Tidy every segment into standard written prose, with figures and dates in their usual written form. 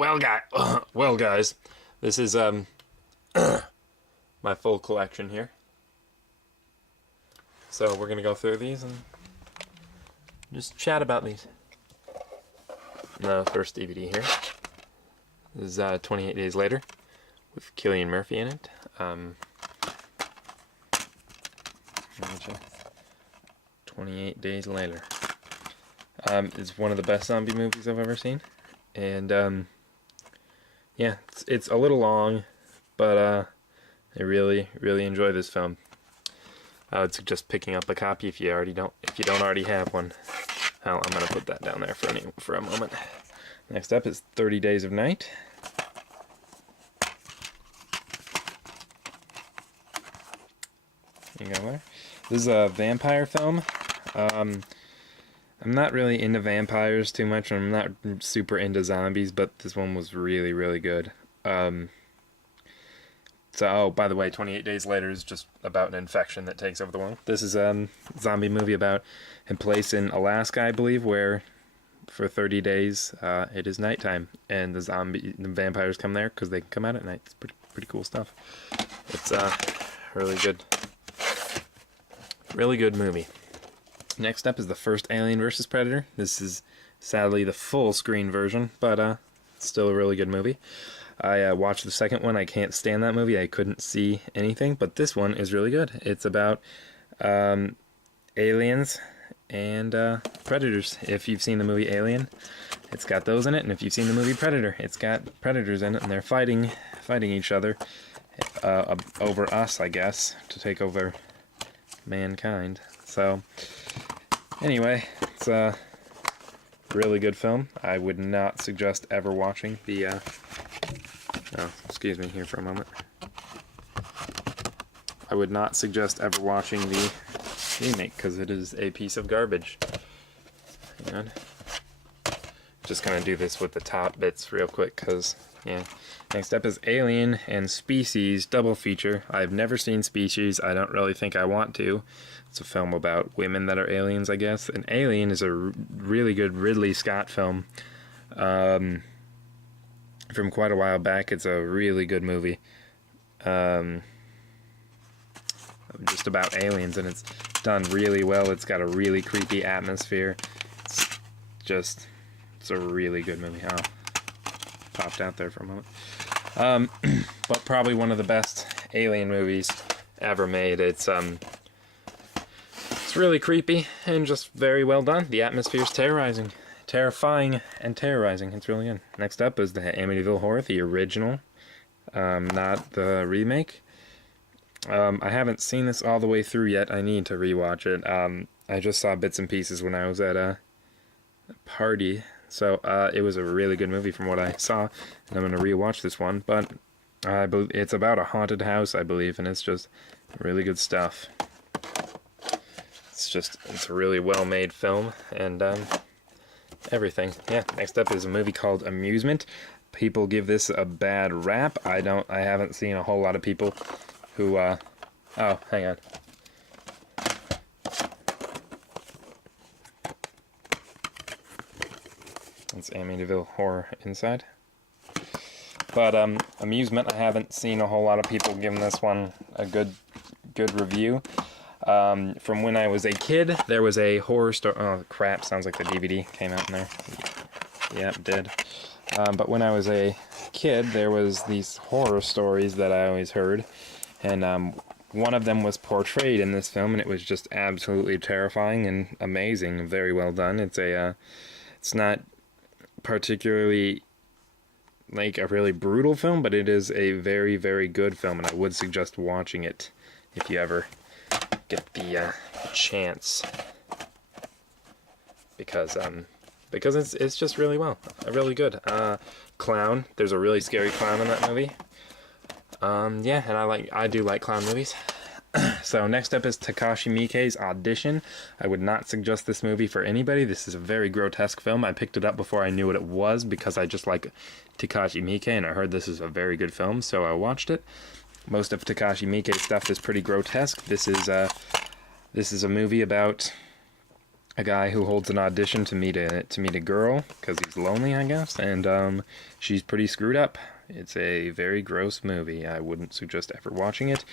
Well, guys, this is my full collection here. So we're gonna go through these and just chat about these. The first DVD here is 28 Days Later with Cillian Murphy in it. Let me check. 28 Days Later. It's one of the best zombie movies I've ever seen, and yeah, it's a little long, but I really enjoy this film. I would suggest picking up a copy if you don't already have one. I'm gonna put that down there for a moment. Next up is 30 Days of Night. You go there. This is a vampire film. I'm not really into vampires too much, and I'm not super into zombies, but this one was really good. Oh, by the way, 28 Days Later is just about an infection that takes over the world. This is a zombie movie about a place in Alaska, I believe, where for 30 days it is nighttime, and the vampires come there because they can come out at night. It's pretty cool stuff. It's really good movie. Next up is the first Alien vs. Predator. This is sadly the full screen version, but it's still a really good movie. I watched the second one. I can't stand that movie. I couldn't see anything, but this one is really good. It's about aliens and predators. If you've seen the movie Alien, it's got those in it, and if you've seen the movie Predator, it's got predators in it, and they're fighting each other over us, I guess, to take over mankind. So anyway, it's a really good film. I would not suggest ever watching the excuse me here for a moment. I would not suggest ever watching the remake because it is a piece of garbage. Hang on. Just gonna do this with the top bits real quick because, yeah. Next up is Alien and Species double feature. I've never seen Species. I don't really think I want to. It's a film about women that are aliens, I guess. And Alien is a really good Ridley Scott film. From quite a while back. It's a really good movie. Just about aliens, and it's done really well. It's got a really creepy atmosphere. It's a really good movie. Oh, popped out there for a moment. But probably one of the best alien movies ever made. It's really creepy and just very well done. The atmosphere is terrifying and terrorizing. It's really good. Next up is the Amityville Horror, the original, not the remake. I haven't seen this all the way through yet. I need to rewatch it. I just saw bits and pieces when I was at a party, so it was a really good movie from what I saw, and I'm going to rewatch this one. But it's about a haunted house, I believe, and it's just really good stuff. It's a really well-made film, and everything. Yeah, next up is a movie called Amusement. People give this a bad rap. I haven't seen a whole lot of people who, oh, hang on. It's Amityville Horror inside. But, Amusement, I haven't seen a whole lot of people giving this one a good review. From when I was a kid, there was a horror story. Oh, crap, sounds like the DVD came out in there. Yeah, it did. But when I was a kid, there was these horror stories that I always heard, and one of them was portrayed in this film, and it was just absolutely terrifying and amazing, very well done. It's not particularly like a really brutal film, but it is a very good film, and I would suggest watching it if you ever get the chance, because it's just really good. Clown, there's a really scary clown in that movie. Yeah, and I do like clown movies. So next up is Takashi Miike's Audition. I would not suggest this movie for anybody. This is a very grotesque film. I picked it up before I knew what it was because I just like Takashi Miike, and I heard this is a very good film, so I watched it. Most of Takashi Miike's stuff is pretty grotesque. This is a movie about a guy who holds an audition to meet a girl because he's lonely, I guess, and she's pretty screwed up. It's a very gross movie. I wouldn't suggest ever watching it.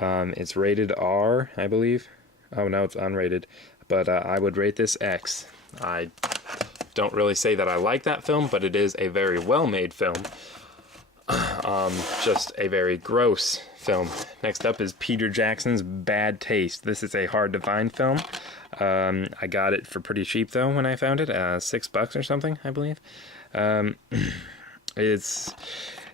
It's rated R, I believe. Oh no, it's unrated. But I would rate this X. I don't really say that I like that film, but it is a very well-made film. Just a very gross film. Next up is Peter Jackson's Bad Taste. This is a hard-to-find film. I got it for pretty cheap, though, when I found it. $6 or something, I believe. It's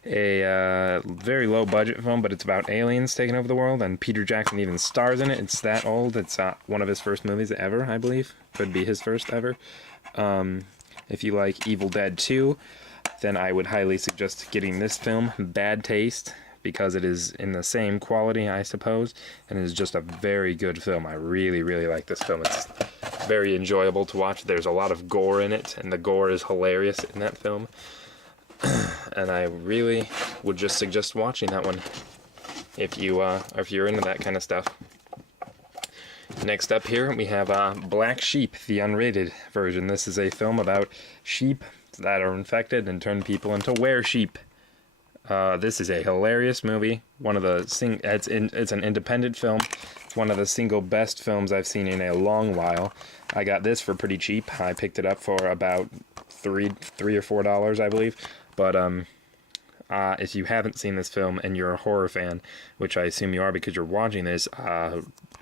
a very low-budget film, but it's about aliens taking over the world, and Peter Jackson even stars in it. It's that old. It's one of his first movies ever, I believe. Could be his first ever. If you like Evil Dead 2, then I would highly suggest getting this film, Bad Taste, because it is in the same quality, I suppose, and it is just a very good film. I really, really like this film. It's very enjoyable to watch. There's a lot of gore in it, and the gore is hilarious in that film. And I really would just suggest watching that one if you're into that kind of stuff. Next up here, we have Black Sheep, the unrated version. This is a film about sheep that are infected and turn people into were-sheep. This is a hilarious movie. It's an independent film. It's one of the single best films I've seen in a long while. I got this for pretty cheap. I picked it up for about $3 or $4, I believe. But if you haven't seen this film and you're a horror fan, which I assume you are because you're watching this,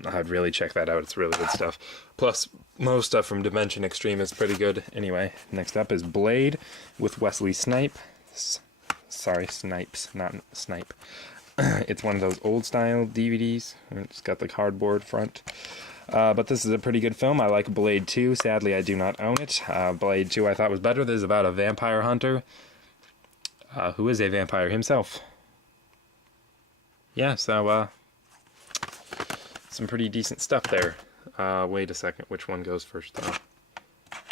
I'd really check that out. It's really good stuff. Plus, most stuff from Dimension Extreme is pretty good. Anyway, next up is Blade with Wesley Snipes. Sorry, Snipes, not Snipe. It's one of those old-style DVDs. It's got the cardboard front. But this is a pretty good film. I like Blade 2. Sadly, I do not own it. Blade 2 I thought was better. This is about a vampire hunter who is a vampire himself. Yeah, so, some pretty decent stuff there. Wait a second, which one goes first?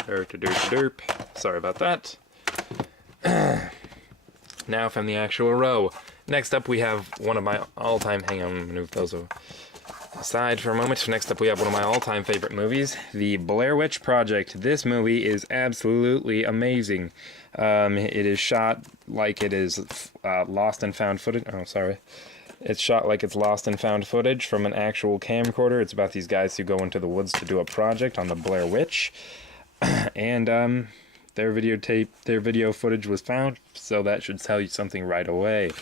Derp. Sorry about that. Now from the actual row. Next up we have one of my all-time... Hang on, I'm going to move those aside for a moment. Next up we have one of my all-time favorite movies, The Blair Witch Project. This movie is absolutely amazing. It is shot like it is lost and found footage. Oh, sorry. It's shot like it's lost and found footage from an actual camcorder. It's about these guys who go into the woods to do a project on the Blair Witch. And their video footage was found, so that should tell you something right away.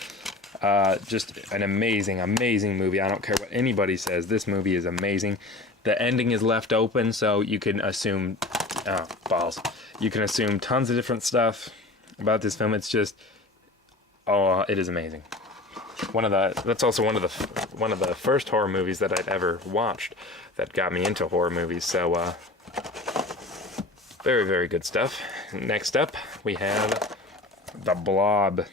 Just an amazing, amazing movie. I don't care what anybody says. This movie is amazing. The ending is left open, so you can assume... Oh, balls. You can assume tons of different stuff about this film. It's just... Oh, it is amazing. That's also one of the first horror movies that I'd ever watched that got me into horror movies. So, very, very good stuff. Next up, we have The Blob.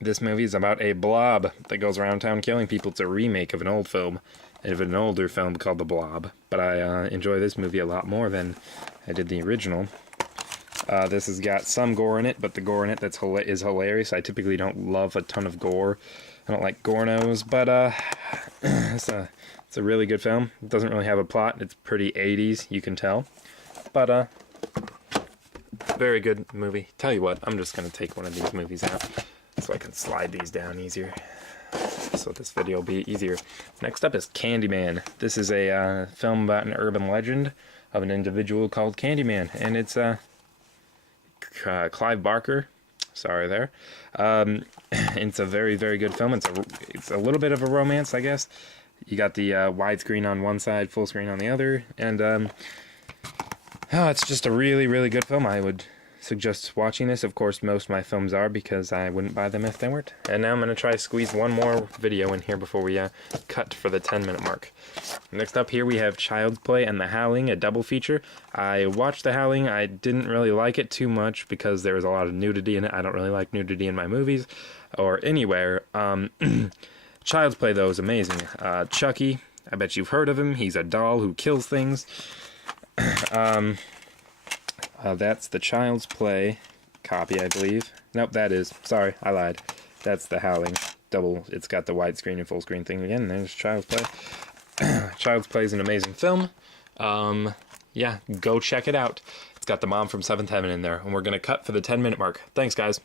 This movie is about a blob that goes around town killing people. It's a remake of an older film called The Blob. But I enjoy this movie a lot more than I did the original. This has got some gore in it, but the gore in it is hilarious. I typically don't love a ton of gore. I don't like gornos, but it's a really good film. It doesn't really have a plot. It's pretty 80s, you can tell. But very good movie. Tell you what, I'm just going to take one of these movies out so I can slide these down easier. So this video will be easier. Next up is Candyman. This is a film about an urban legend of an individual called Candyman, and it's Clive Barker. Sorry there. It's a very, very good film. It's a little bit of a romance, I guess. You got the widescreen on one side, full screen on the other, and it's just a really, really good film. I would suggest watching this. Of course, most of my films are, because I wouldn't buy them if they weren't. And now I'm going to try to squeeze one more video in here before we cut for the 10-minute mark. Next up here we have Child's Play and The Howling, a double feature. I watched The Howling. I didn't really like it too much because there was a lot of nudity in it. I don't really like nudity in my movies or anywhere. Child's Play, though, is amazing. Chucky, I bet you've heard of him. He's a doll who kills things. That's the Child's Play copy, I believe. Nope, sorry, I lied. That's The Howling. It's got the widescreen and full screen thing again. There's Child's Play. Child's Play is an amazing film. yeah, go check it out. It's got the Mom from Seventh Heaven in there, and we're going to cut for the 10-minute mark. Thanks, guys.